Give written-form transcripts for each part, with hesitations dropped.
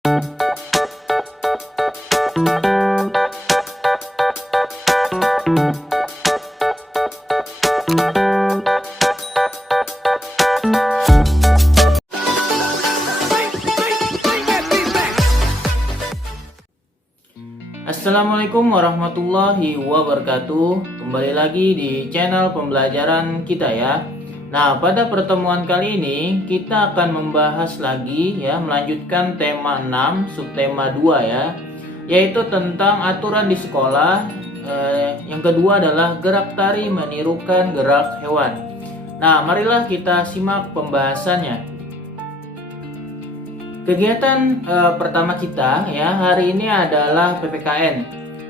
Assalamualaikum warahmatullahi wabarakatuh. Kembali lagi di channel pembelajaran kita ya. Nah, pada pertemuan kali ini kita akan membahas lagi ya, melanjutkan tema 6 subtema 2 ya, yaitu tentang aturan di sekolah. Yang kedua adalah gerak tari menirukan gerak hewan. Nah, marilah kita simak pembahasannya. Kegiatan pertama kita ya hari ini adalah PPKN.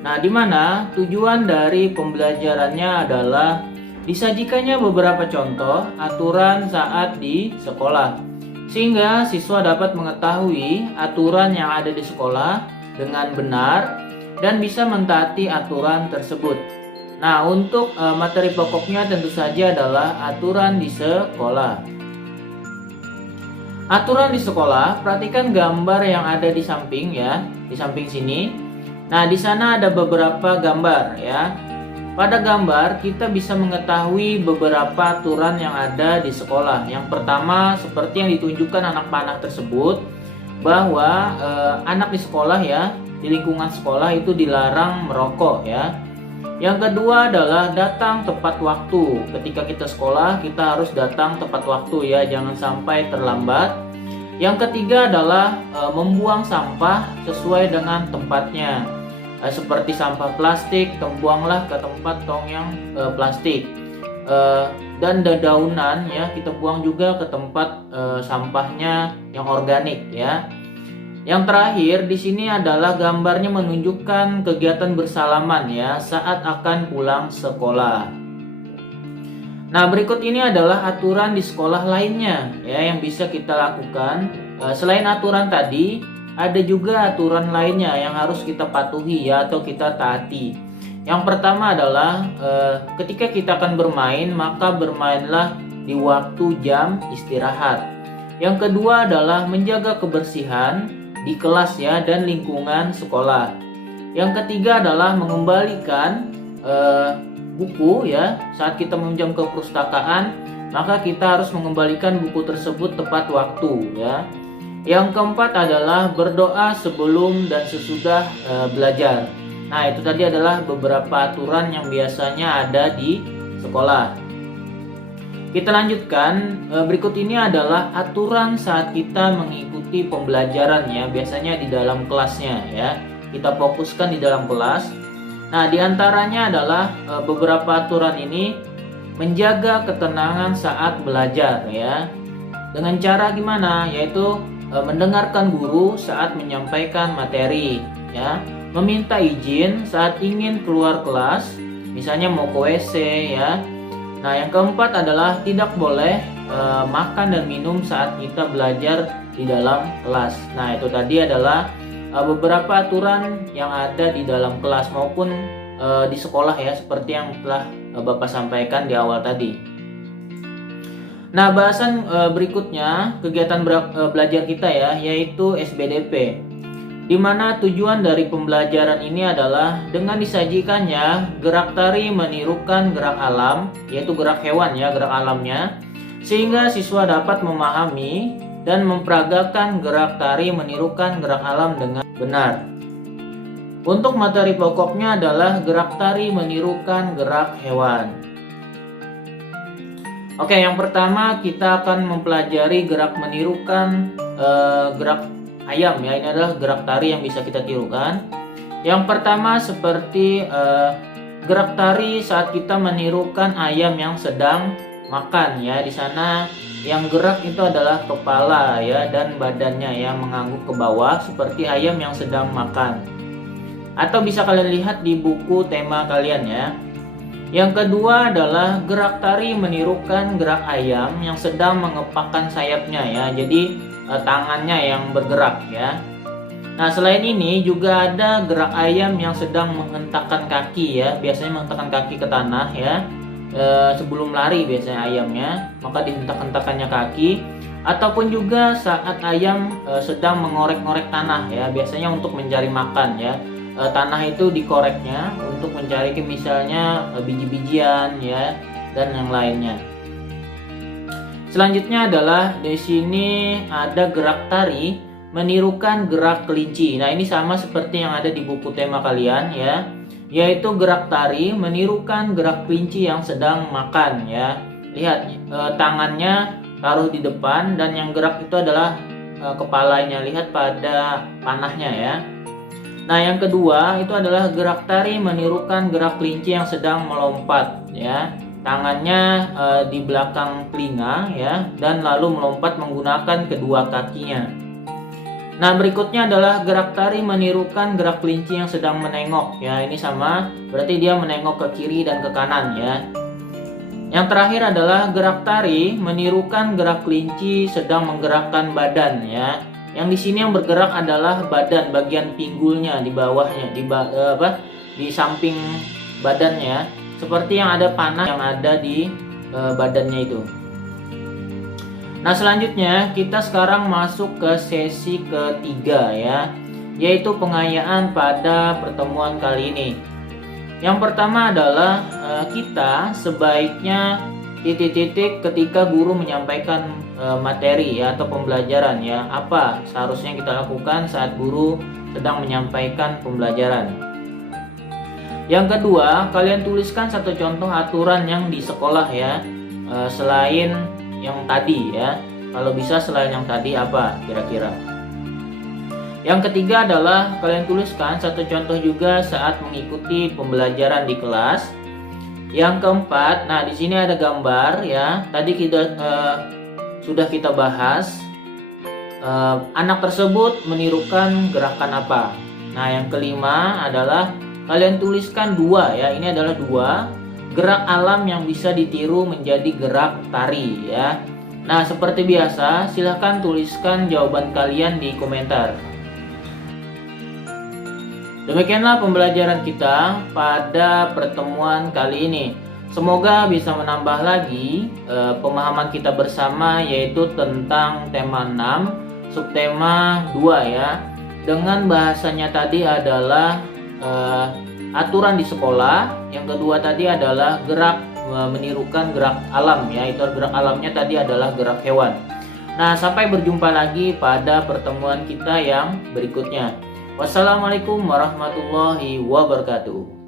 Nah, di mana tujuan dari pembelajarannya adalah disajikannya beberapa contoh aturan saat di sekolah, sehingga siswa dapat mengetahui aturan yang ada di sekolah dengan benar dan bisa mentaati aturan tersebut. Nah, untuk materi pokoknya tentu saja adalah aturan di sekolah. Aturan di sekolah, perhatikan gambar yang ada di samping ya, di samping sini. Nah, di sana ada beberapa gambar ya. Pada gambar kita bisa mengetahui beberapa aturan yang ada di sekolah. Yang pertama, seperti yang ditunjukkan anak panah tersebut, bahwa anak di sekolah ya, di lingkungan sekolah itu dilarang merokok ya. Yang kedua adalah datang tepat waktu. Ketika kita sekolah, kita harus datang tepat waktu ya, jangan sampai terlambat. Yang ketiga adalah membuang sampah sesuai dengan tempatnya. Seperti sampah plastik, buanglah ke tempat tong yang plastik. Dan dedaunan ya, kita buang juga ke tempat sampahnya yang organik ya. Yang terakhir di sini adalah gambarnya menunjukkan kegiatan bersalaman ya saat akan pulang sekolah. Nah, berikut ini adalah aturan di sekolah lainnya ya yang bisa kita lakukan. Selain aturan tadi, ada juga aturan lainnya yang harus kita patuhi ya atau kita taati. Yang pertama adalah ketika kita akan bermain, maka bermainlah di waktu jam istirahat. Yang kedua adalah menjaga kebersihan di kelas ya dan lingkungan sekolah. Yang ketiga adalah mengembalikan buku ya saat kita meminjam ke perpustakaan, maka kita harus mengembalikan buku tersebut tepat waktu ya. Yang keempat adalah berdoa sebelum dan sesudah belajar. Nah, itu tadi adalah beberapa aturan yang biasanya ada di sekolah. Kita lanjutkan, berikut ini adalah aturan saat kita mengikuti pembelajaran ya, biasanya di dalam kelasnya ya. Kita fokuskan di dalam kelas. Nah, diantaranya adalah beberapa aturan ini menjaga ketenangan saat belajar ya. Dengan cara gimana? Yaitu mendengarkan guru saat menyampaikan materi ya. Meminta izin saat ingin keluar kelas, misalnya mau ke WC ya. Nah, yang keempat adalah tidak boleh makan dan minum saat kita belajar di dalam kelas. Nah, itu tadi adalah beberapa aturan yang ada di dalam kelas maupun di sekolah ya, seperti yang telah Bapak sampaikan di awal tadi. Nah, bahasan berikutnya kegiatan belajar kita ya, yaitu SBDP. Di mana tujuan dari pembelajaran ini adalah dengan disajikannya gerak tari menirukan gerak alam, yaitu gerak hewan ya, gerak alamnya, sehingga siswa dapat memahami dan memperagakan gerak tari menirukan gerak alam dengan benar. Untuk materi pokoknya adalah gerak tari menirukan gerak hewan. Oke, yang pertama kita akan mempelajari gerak menirukan gerak ayam ya. Ini adalah gerak tari yang bisa kita tirukan. Yang pertama seperti gerak tari saat kita menirukan ayam yang sedang makan ya. Di sana yang gerak itu adalah kepala ya dan badannya yang mengangguk ke bawah seperti ayam yang sedang makan. Atau bisa kalian lihat di buku tema kalian ya. Yang kedua adalah gerak tari menirukan gerak ayam yang sedang mengepakkan sayapnya ya. Jadi tangannya yang bergerak ya. Nah, selain ini juga ada gerak ayam yang sedang menghentakkan kaki ya. Biasanya menghentakkan kaki ke tanah ya. Sebelum lari biasanya ayamnya, maka dihentak-hentakannya kaki. ataupun juga saat ayam sedang mengorek-ngorek tanah ya, biasanya untuk mencari makan ya. Tanah itu dikoreknya untuk mencari misalnya biji-bijian ya dan yang lainnya. Selanjutnya adalah di sini ada gerak tari menirukan gerak kelinci. Nah, ini sama seperti yang ada di buku tema kalian ya, yaitu gerak tari menirukan gerak kelinci yang sedang makan ya. Lihat tangannya taruh di depan dan yang gerak itu adalah kepalanya. Lihat pada panahnya ya. Nah, yang kedua itu adalah gerak tari menirukan gerak kelinci yang sedang melompat ya. Tangannya di belakang telinga ya, dan lalu melompat menggunakan kedua kakinya. Nah, berikutnya adalah gerak tari menirukan gerak kelinci yang sedang menengok ya. Ini sama, berarti dia menengok ke kiri dan ke kanan ya. Yang terakhir adalah gerak tari menirukan gerak kelinci sedang menggerakkan badan ya. Yang di sini yang bergerak adalah badan, bagian pinggulnya di bawahnya, di samping badannya, seperti yang ada panah yang ada di badannya itu. Nah, selanjutnya kita sekarang masuk ke sesi ketiga ya, yaitu pengayaan pada pertemuan kali ini. Yang pertama adalah kita sebaiknya titik-titik ketika guru menyampaikan materi ya atau pembelajaran ya. Apa seharusnya kita lakukan saat guru sedang menyampaikan pembelajaran. Yang kedua, kalian tuliskan satu contoh aturan yang di sekolah ya, selain yang tadi ya. Kalau bisa selain yang tadi apa kira-kira. Yang ketiga adalah kalian tuliskan satu contoh juga saat mengikuti pembelajaran di kelas. Yang keempat, nah di sini ada gambar ya. Tadi kita sudah kita bahas. Anak tersebut menirukan gerakan apa. Nah, yang kelima adalah kalian tuliskan dua ya. Ini adalah dua gerak alam yang bisa ditiru menjadi gerak tari ya. Nah, seperti biasa, silahkan tuliskan jawaban kalian di komentar. Demikianlah pembelajaran kita pada pertemuan kali ini. Semoga bisa menambah lagi pemahaman kita bersama, yaitu tentang tema 6, subtema 2 ya. Dengan bahasanya tadi adalah aturan di sekolah. Yang kedua tadi adalah gerak menirukan gerak alam ya. Itu gerak alamnya tadi adalah gerak hewan. Nah, sampai berjumpa lagi pada pertemuan kita yang berikutnya. Wassalamualaikum warahmatullahi wabarakatuh.